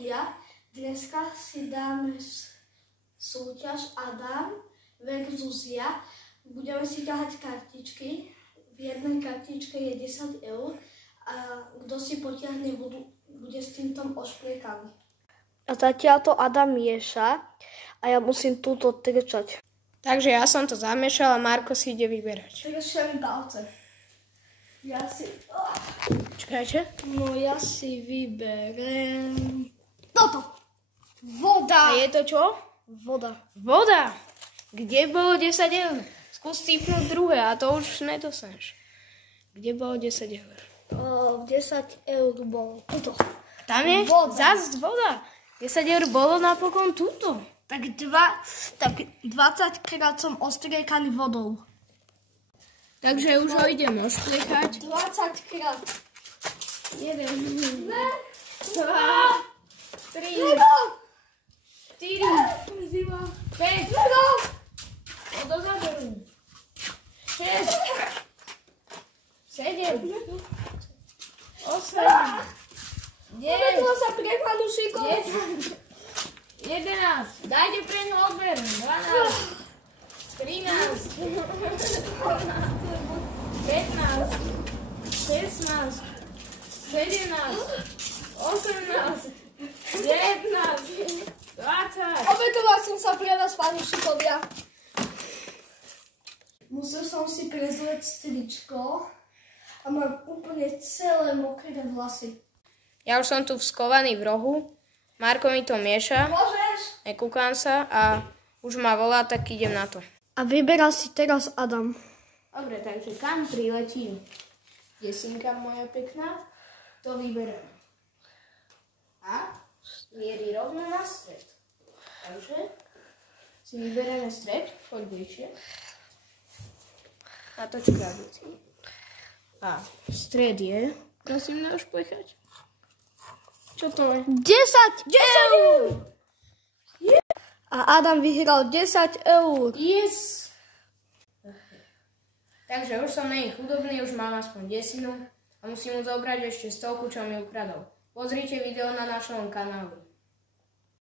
ľudia, dneska si dáme súťaž Adam versus ja. Budeme si ťahať kartičky. V jednej kartičke je 10 eur a kto si potiahne bude s týmto ošpliekaný. A zatiaľ to Adam mieša a ja musím túto trčať. Takže ja som to zamiešal a Marko si ide vyberať. Trčam palce. Čakajte. No ja si vyberiem toto. Voda. A je to čo? Voda. Voda. Kde bolo 10 eur? Skús típnúť druhé a to už nedostaneš. Kde bolo 10 eur? 10 eur bolo toto. Tam je voda. Zas voda. 10 eur bolo napokon tuto. Tak 20 krát som ostriekaný vodou. Takže už ho idem ošpliechať. 20 krát. 1, 2, 3, 4, 5, 6, 7, 8, 9, sa prekladú šikom. 11, dajte pre ňu odber, 12, 13, 15, 16, 17, 18, 19, 20. Obetoval som sa pre vás, pani šikovia. Musel som si prezlieť stričko a mám úplne celé mokré vlasy. Ja už som tu skovaný v rohu. Marko mi to mieša. Môžeš? Nekúkam sa a už ma volá, tak idem na to. A vyberá si teraz Adam. Dobre, takže kam priletí desinka moja pekná, to vyberám. A mierí rovno na stred. Takže si vyberieme stred, poď bližšie. A točka veci. A stred je, prosím neošplechať. Čo to je? 10 eur! A Adam vyhral 10 eur. Yes! Takže už som není chudobný, už mám aspoň 10 a musím mu zobrať ešte 100, čo mi ukradol. Pozrite video na našom kanáli.